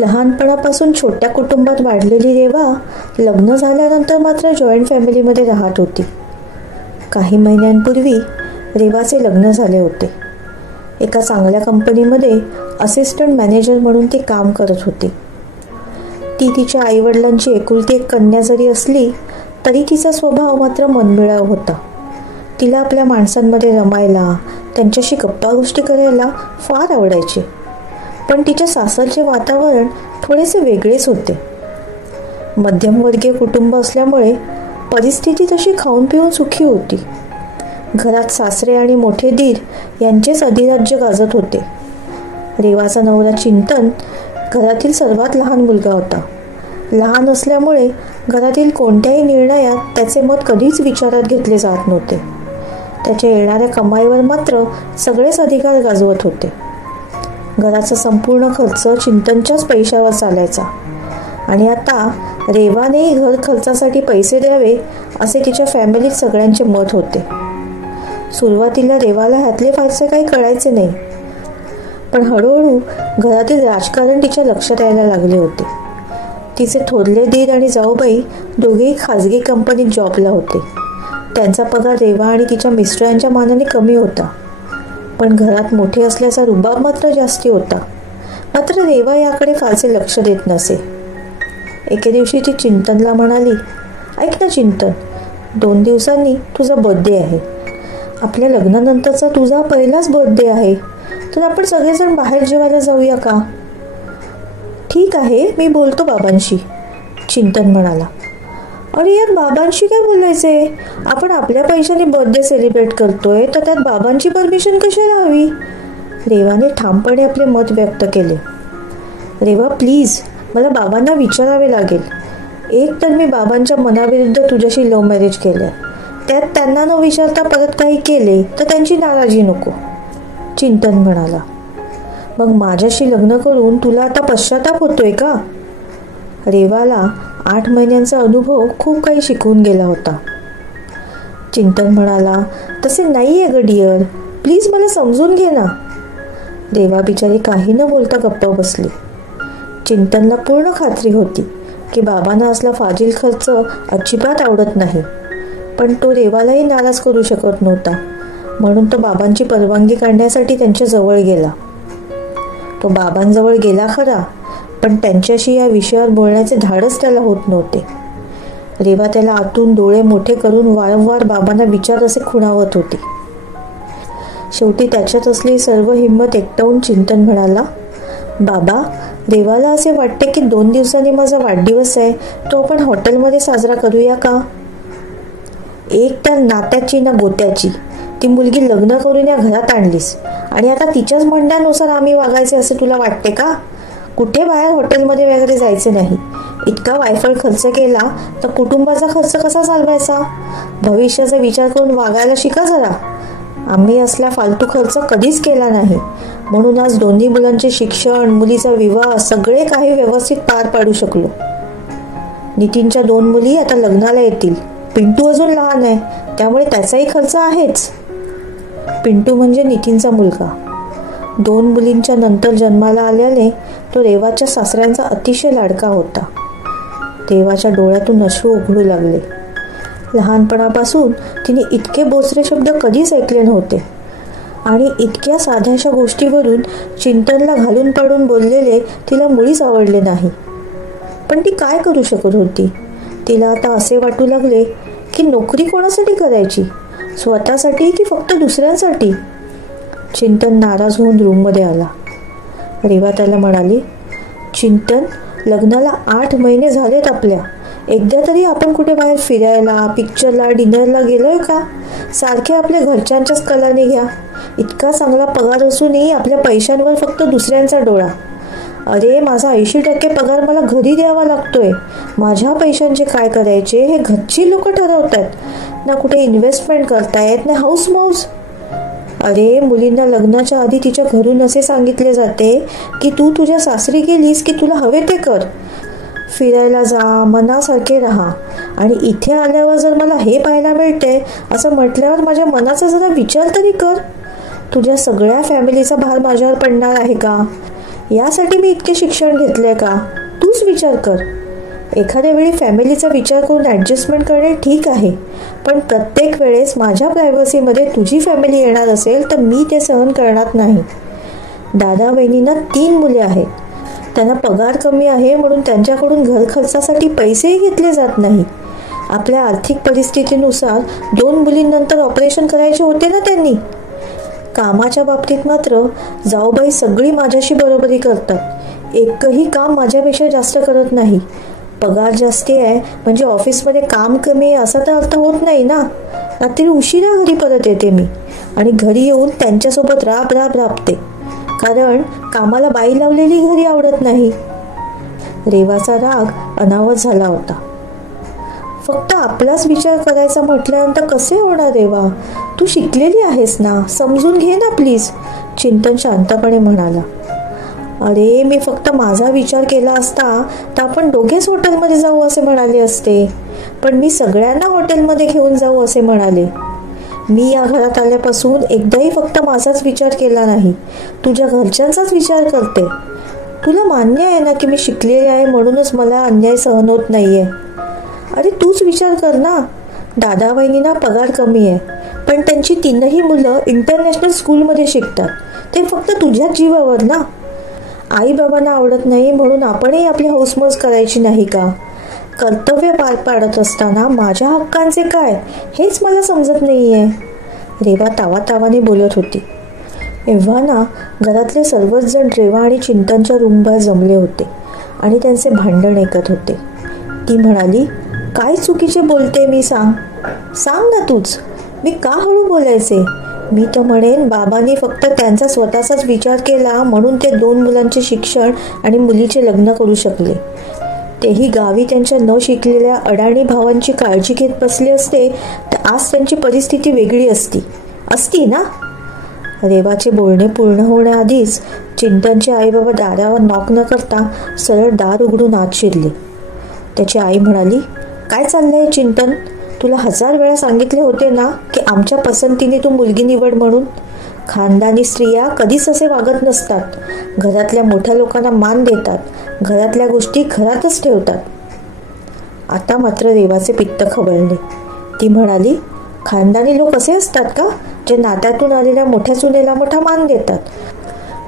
लहानपणापासून छोट्या कुटुंबात वाढलेली रेवा लग्न झाल्यानंतर मात्र जॉईंट फॅमिलीमध्ये राहत होती. काही महिन्यांपूर्वी रेवाचे लग्न झाले होते. एका चांगल्या कंपनीमध्ये असिस्टंट मॅनेजर म्हणून ती काम करत होती. ती तिच्या आईवडिलांची एकुलती एक कन्या जरी असली तरी तिचा स्वभाव मात्र मनमिळाऊ होता. तिला आपल्या माणसांमध्ये रमायला, त्यांच्याशी गप्पा गोष्टी करायला फार आवडायचे. पण तिच्या सासरचे वातावरण थोडेसे वेगळेच होते. मध्यमवर्गीय कुटुंब असल्यामुळे परिस्थिती तशी खाऊन पिऊन सुखी होती. घरात सासरे आणि मोठे दीर यांचेच अधिराज्य गाजत होते. रेवाचा नवरा चिंतन घरातील सर्वात लहान मुलगा होता. लहान असल्यामुळे घरातील कोणत्याही निर्णयात त्याचे मत कधीच विचारात घेतले जात नव्हते. त्याच्या येणाऱ्या कमाईवर मात्र सगळेच अधिकार गाजवत होते. घराचा संपूर्ण खर्च चिंतनच्याच पैशावर चालायचा आणि आता रेवानेही घर खर्चासाठी पैसे द्यावे असे तिच्या फॅमिलीत सगळ्यांचे मत होते. सुरुवातीला रेवाला ह्यातले फारसे काही कळायचे नाही, पण हळूहळू घरातील राजकारण तिच्या लक्षात यायला लागले होते. तिचे थोरले दीर आणि जाऊबाई दोघेही खाजगी कंपनीत जॉबला होते. त्यांचा पगार रेवा आणि तिच्या मिस्टरांच्या मानाने कमी होता, पण घरात मोठे असल्याचा रुबाब मात्र जास्ती होता. मात्र रेवा याकडे फारसे लक्ष देत नसे. एके दिवशी ती चिंतनला म्हणाली, ऐक ना चिंतन, 2 दिवसांनी तुझा बर्थडे आहे. आपल्या लग्नानंतरचा तुझा पहिलाच बर्थडे आहे, तर आपण सगळेजण बाहेर जेवायला जाऊया का? ठीक आहे, मी बोलतो बाबांशी, चिंतन म्हणाला. अरे यार, बाबांशी काय बोलायचंय? आपण आपल्या पैशाने बर्थडे सेलिब्रेट करतोय, तर त्यात बाबांची परमिशन कशाला हवी? रेवाने ठामपणे आपले मत व्यक्त केले. रेवा प्लीज, मला बाबांना विचारावे लागेल. एक तर मी बाबांच्या मनाविरुद्ध तुझ्याशी लव्ह मॅरेज केलं, त्यात त्यांना न विचारता परत काही केले तर त्यांची नाराजी नको, चिंतन म्हणाला. मग माझ्याशी लग्न करून तुला आता पश्चाताप होतोय का? रेवाला 8 महिन्यांचा अनुभव खूप काही शिकवून गेला होता. चिंतन म्हणाला, तसे नाहीये ग डिअर, प्लीज मला समजून घे ना. रेवा बिचारी काही न बोलता गप्प बसली. चिंतनला पूर्ण खात्री होती की बाबांना असला फाजील खर्च अजिबात आवडत नाही, पण तो रेवालाही नाराज करू शकत नव्हता. म्हणून तो बाबांची परवानगी काढण्यासाठी त्यांच्या जवळ गेला. तो बाबांजवळ गेला खरा, पण त्यांच्याशी या विषयावर बोलण्याचे धाडस त्याला होत नव्हते. रेवा त्याला आतून डोळे मोठे करून वारंवार बाबांना विचार असे खुणावत होती. शेवटी त्याच्यात असलेली सर्व हिंमत एकटावून चिंतन म्हणाला, बाबा, रेवाला असे वाटते की 2 दिवसांनी माझा वाढदिवस आहे, तो आपण हॉटेलमध्ये साजरा करूया का? एक तर नात्याची ना गोत्याची ती मुलगी लग्न करून या घरात आणलीस आणि आता तिच्याच म्हणण्यानुसार आम्ही वागायचे असे तुला वाटते का? कुठे बाहेर हॉटेलमध्ये वगैरे जायचे नाही. इतका वायफळ खर्च केला तर कुटुंबाचा खर्च कसा चालवायचा? भविष्याचा विचार करून वागायला शिका जरा. आम्ही असला फालतू खर्च कधीच केला नाही, म्हणून आज दोन्ही मुलांचे शिक्षण, मुलीचा विवाह सगळे काही व्यवस्थित पार पाडू शकलो. नितीनच्या 2 मुली आता लग्नाला येतील. पिंटू अजून लहान आहे, त्यामुळे त्याचाही खर्च आहेच. पिंटू म्हणजे नितीनचा मुलगा. 2 मुलींच्या नंतर जन्माला आल्याने तो रेवाच्या सासऱ्यांचा अतिशय लाडका होता. रेवाच्या डोळ्यातून अश्रू उघडू लागले. लहानपणापासून तिने इतके बोचरे शब्द कधीच ऐकले नव्हते आणि इतक्या साध्याशा गोष्टीवरून चिंतनला घालून पाडून बोललेले तिला मुळीच आवडले नाही. पण ती काय करू शकत होती? तिला आता असे वाटू लागले की नोकरी कोणासाठी करायची, स्वतःसाठी की फक्त दुसऱ्यांसाठी? चिंतन नाराज होऊन रूममध्ये आला. रेवा त्याला म्हणाली, चिंतन, लग्नाला 8 महिने झालेत आपल्या. एकदा तरी आपण कुठे बाहेर फिरायला, पिक्चरला, डिनरला गेलोय का? सारखे आपल्या घरच्यांच्याच कलाने घ्या. इतका चांगला पगार असूनही आपल्या पैशांवर फक्त दुसऱ्यांचा डोळा. अरे, माझा 80% पगार मला घरी द्यावा लागतोय. माझ्या पैशांचे काय करायचे हे घरची लोक ठरवतात. ना कुठे इन्व्हेस्टमेंट करतायत ना हाऊस मौज. अरे, मुलींना लग्नाच्या आधी तिच्या घरून असे सांगितले जाते की तू तुझ्या सासरी गेलीस की तुला हवे ते कर, फिरायला जा, मनासारखे राहा. आणि इथे आल्यावर जर मला हे पाहायला मिळते असं म्हटल्यावर माझ्या मनाचा जरा विचार तरी कर. तुझ्या सगळ्या फॅमिलीचा भार माझ्यावर पडणार आहे का? यासाठी मी इतके शिक्षण घेतलंय का? तूच विचार कर. एखाद्या वेळी फॅमिलीचा विचार करून ॲडजस्टमेंट करणे ठीक आहे, पण प्रत्येक वेळेस माझ्या प्रायव्हसीमध्ये तुझी फॅमिली येणार असेल तर मी ते सहन करणार नाही. दादा बहिणींना 3 मुले आहेत. त्यांना पगार कमी आहे म्हणून त्यांच्याकडून घर खर्चासाठी पैसेही घेतले जात नाही. आपल्या आर्थिक परिस्थितीनुसार 2 मुलींनंतर ऑपरेशन करायचे होते ना त्यांनी. कामाच्या बाबतीत मात्र जाऊबाई सगळी माझ्याशी बरोबरी करतात. एकही काम माझ्यापेक्षा जास्त करत नाही. पगार जास्ती आहे म्हणजे ऑफिसमध्ये काम कमी आहे असा तर अर्थ होत नाही ना. रात्री उशिरा घरी परत येते मी आणि घरी येऊन त्यांच्यासोबत राबते, कारण कामाला बाई लावलेली घरी आवडत नाही. रेवाचा राग अनावर झाला होता. फक्त आपलाच विचार करायचा म्हटल्यानंतर कसे होणार रेवा? तू शिकलेली आहेस ना, समजून घे ना प्लीज, चिंतन शांतपणे म्हणाला. अरे मी फक्त माझा विचार केला असता तर आपण दोघेच हॉटेलमध्ये जाऊ असे म्हणाले असते, पण मी सगळ्यांना हॉटेलमध्ये घेऊन जाऊ असे म्हणाले. मी या घरात आल्यापासून एकदाही फक्त माझाच विचार केला नाही, तुझ्या घरच्यांचाच विचार करते. तुला मान्य आहे ना की मी शिकलेली आहे म्हणूनच मला अन्याय सहन होत नाहीये. अरे तूच विचार कर ना, दादा बहिणींना पगार कमी आहे पण त्यांची 3ही मुलं इंटरनॅशनल स्कूलमध्ये शिकतात. ते फक्त तुझ्याच जीवावर ना. आई बाबांना आवडत नाही म्हणून आपणही आपली हौसमौज करायची नाही का? कर्तव्य पार पाडत असताना माझ्या हक्कांचे काय हेच मला समजत नाहीये. रेवा तावातावाने बोलत होती. एव्हा ना घरातले सर्वच जण रेवा आणि चिंतनच्या रूमबाहेर जमले होते आणि त्यांचे भांडण ऐकत होते. ती म्हणाली, काय चुकीचे बोलते मी? सांग ना तूच. मी का हळू बोलायचे? मी तर म्हणेन बाबांनी फक्त त्यांचा स्वतःचाच विचार केला म्हणून ते 2 मुलांचे शिक्षण आणि मुलीचे लग्न करू शकले. तेही गावी त्यांच्या न शिकलेल्या अडाणी भावांची काळजी घेत बसले असते तर आज त्यांची परिस्थिती वेगळी असती ना. रेवाचे बोलणे पूर्ण होण्याआधीच चिंतनचे आई बाबा दारावर नॉक न करता सरळ दार उघडून आत शिरले. त्याची आई म्हणाली, काय चाललंय चिंतन? तुला 1000 वेळा सांगितले होते ना की आमच्या पसंतीने तू मुलगी निवड म्हणून. खानदानी स्त्रिया कधीच असे वागत नसतात. घरातल्या मोठ्या लोकांना मान देतात, घरातल्या गोष्टी घरातच ठेवतात. आता मात्र रेवाचे पित्त खवळले. ती म्हणाली, खानदानी लोक असे असतात का जे नात्यातून आलेल्या मोठ्या सुनेला मोठा मान देतात?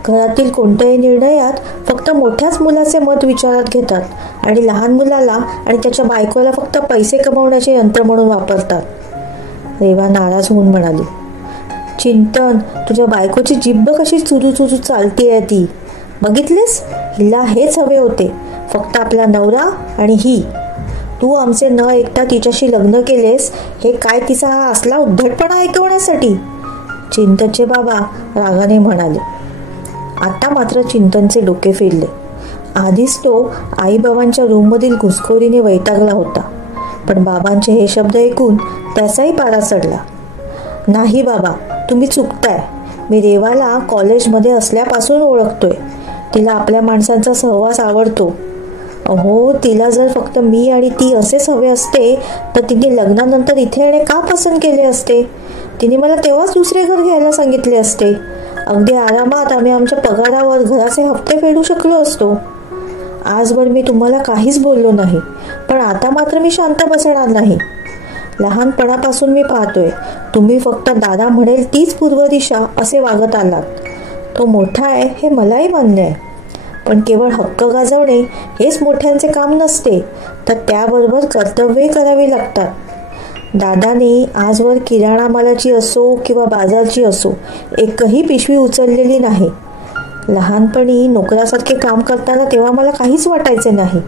घरातील कोणत्याही निर्णयात फक्त मोठ्याच मुलाचे मत विचारात घेतात आणि लहान मुलाला आणि त्याच्या बायकोला फक्त पैसे कमवण्याचे यंत्र म्हणून वापरतात. रेवा नाराज होऊन म्हणाली, चिंतन तुझ्या बायकोची जिब्ब कशी चुरू चालतीये ती. बघितलेस? हिला हेच हवे होते, फक्त आपला नवरा आणि ही. तू आमचे न ऐकता तिच्याशी लग्न केलेस हे काय तिचा हा असला उद्धटपणा ऐकवण्यासाठी? चिंतनचे बाबा रागाने म्हणाले. आता मात्र चिंतनचे डोके फिरले. आधीच तो आईबाबांच्या रूममधील घुसखोरीने वैतागला होता, पण बाबांचे हे शब्द ऐकून त्याचाही पारा चढला. नाही बाबा, तुम्ही चुकताय. मी रेवाला कॉलेजमध्ये असल्यापासून ओळखतोय. तिला आपल्या माणसांचा सहवास आवडतो. अहो, तिला जर फक्त मी आणि ती असेच हवे असते तर तिने लग्नानंतर इथे येणे का पसंत केले असते? तिने मला तेव्हाच दुसरे घर घ्यायला सांगितले असते. अगदी आरामात आम्ही आमच्या पगारावर घराचे हप्ते फेडू शकलो असतो. आजवर मी तुम्हाला काहीच बोललो नाही, पण आता मात्र मी शांत बसणार नाही. लहानपणापासून मी पाहतोय तुम्ही फक्त दादा म्हणेल तीच पूर्व दिशा असे वागत आलात. तो मोठा आहे हे मलाही मान्य आहे, पण केवळ हक्क गाजवणे हेच मोठ्यांचे काम नसते, तर त्याबरोबर कर्तव्यही करावी लागतात. दादाने आजवर किराणा मालाची असो किंवा बाजारची असो एकही पिशवी उचललेली नाही. लहानपणी नोकरासारखे काम करताना तेव्हा मला काहीच वाटायचे नाही,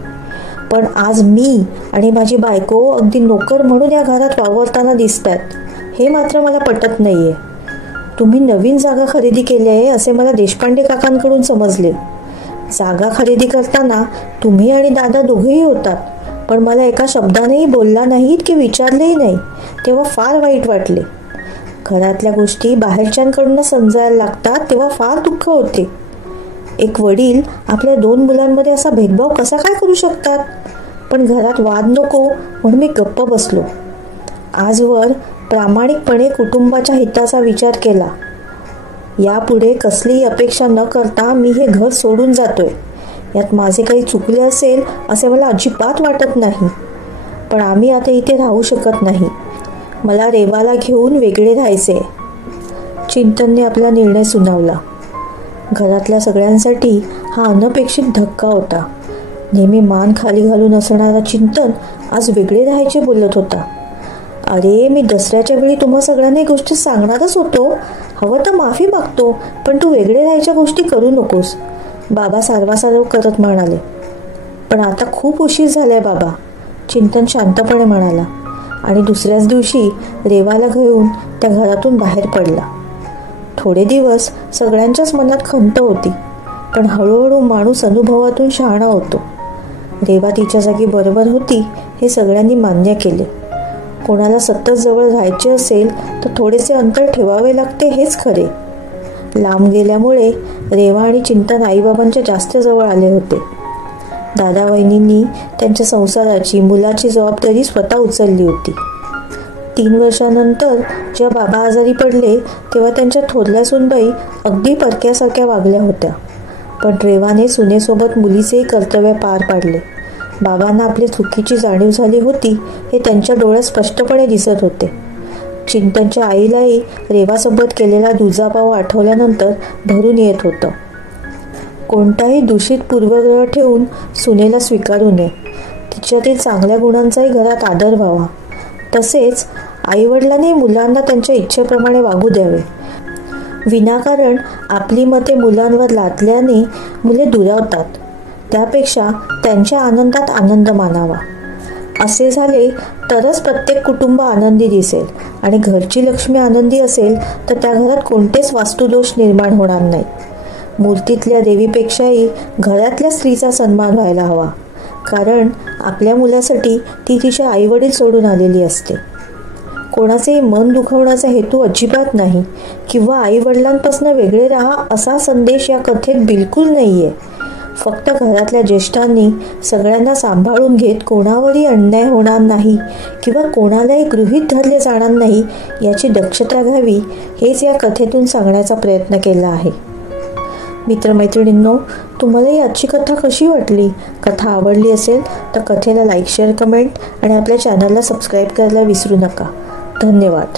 पण आज मी आणि माझी बायको अगदी नोकर म्हणून या घरात वावरताना दिसतात. हे मात्र मला पटत नाहीये. तुम्ही नवीन जागा खरेदी केली आहे असे मला देशपांडे काकांकडून समजले. जागा खरेदी करताना तुम्ही आणि दादा दोघेही होतात, पण मला एका शब्दानेही बोलला नाहीत की विचारलेही नाही. तेव्हा फार वाईट वाटले. घरातल्या गोष्टी बाहेरच्यांकडून समजायला लागतात तेव्हा फार दुःख होते. एक वडील आपल्या 2 मुलांमध्ये असा भेदभाव कसा काय करू शकतात? पण घरात वाद नको म्हणून मी गप्प बसलो. आजवर प्रामाणिकपणे कुटुंबाच्या हिताचा विचार केला. यापुढे कसलीही अपेक्षा न करता मी हे घर सोडून जातोय. यात माझे काही चुकले असेल असे मला अजिबात वाटत नाही. पण आम्ही आता इथे राहू शकत नाही. मला रेवाला घेऊन वेगळे राहायचे. चिंतनने आपला निर्णय सुनावला. घरातल्या सगळ्यांसाठी हा अनपेक्षित धक्का होता. नेहमी मान खाली घालून असणारा चिंतन आज वेगळे राहायचे बोलत होता. अरे, मी दसऱ्याच्या वेळी तुम्हा सगळ्यांना एक गोष्ट सांगणारच होतो. हवं तर माफी मागतो, पण तू वेगळे राहायच्या गोष्टी करू नकोस, बाबा सारवासारव करत म्हणाले. पण आता खूप उशीर झालाय बाबा, चिंतन शांतपणे म्हणाला आणि दुसऱ्याच दिवशी रेवाला घेऊन त्या घरातून बाहेर पडला. थोडे दिवस सगळ्यांच्याच मनात खंत होती, पण हळूहळू माणूस अनुभवातून शहाणा होतो. रेवा तिच्या जागी बरोबर होती हे सगळ्यांनी मान्य केले. कोणाला सतत जवळ राहायचे असेल तर थोडेसे अंतर ठेवावे लागते हेच खरे. लांब गेल्यामुळे रेवा आणि चिंतन आईबाबांच्या जास्त जवळ आले होते. दादा वहिनींनी त्यांच्या संसाराची, मुलाची जबाबदारी स्वतः उचलली होती. 3 वर्षानंतर जेव्हा बाबा आजारी पडले तेव्हा त्यांच्या थोरल्या सूनबाई अगदी परक्यासारख्या वागल्या होत्या. पण रेवाने सुनेसोबत मुलीचेही कर्तव्य पार पाडले. बाबांना आपली चुकीची जाणीव झाली होती हे त्यांच्या डोळ्यात स्पष्टपणे दिसत होते. चिंतनच्या आईलाही रेवासोबत केलेला दुजाभाव आठवल्यानंतर भरून येत होतं. कोणताही दूषित पूर्वग्रह ठेवून सुनेला स्वीकारू नये. तिच्यातील चांगल्या गुणांचाही घरात आदर व्हावा. तसेच आईवडिलांनी मुलांना त्यांच्या इच्छेप्रमाणे वागू द्यावे. विनाकारण आपली मते मुलांवर लादल्याने मुले दुरावतात. त्यापेक्षा त्यांच्या आनंदात आनंद मानावा. असे झाले तरच प्रत्येक कुटुंब आनंदी दिसेल आणि घरची लक्ष्मी आनंदी असेल तर त्या घरात कोणतेच वास्तुदोष निर्माण होणार नाही. मूर्तीतल्या देवीपेक्षाही घरातल्या स्त्रीचा सन्मान व्हायला हवा, कारण आपल्या मुलासाठी ती तिच्या आईवडील सोडून आलेली असते. कोणाचेही मन दुखवण्याचा हेतू अजिबात नाही किंवा आईवडिलांपासून वेगळे राहा असा संदेश या कथेत बिलकुल नाहीये. फक्त घरातल्या ज्येष्ठांनी सगळ्यांना सांभाळून घेत कोणावरही अन्याय होणार नाही किंवा कोणालाही गृहीत धरले जाणार नाही याची दक्षता घ्यावी हेच या कथेतून सांगण्याचा प्रयत्न केला आहे. मित्रमैत्रिणींनो, तुम्हालाही आजची कथा कशी वाटली? कथा आवडली असेल तर कथेला लाईक, शेअर, कमेंट आणि आपल्या चॅनलला सबस्क्राईब करायला विसरू नका. धन्यवाद.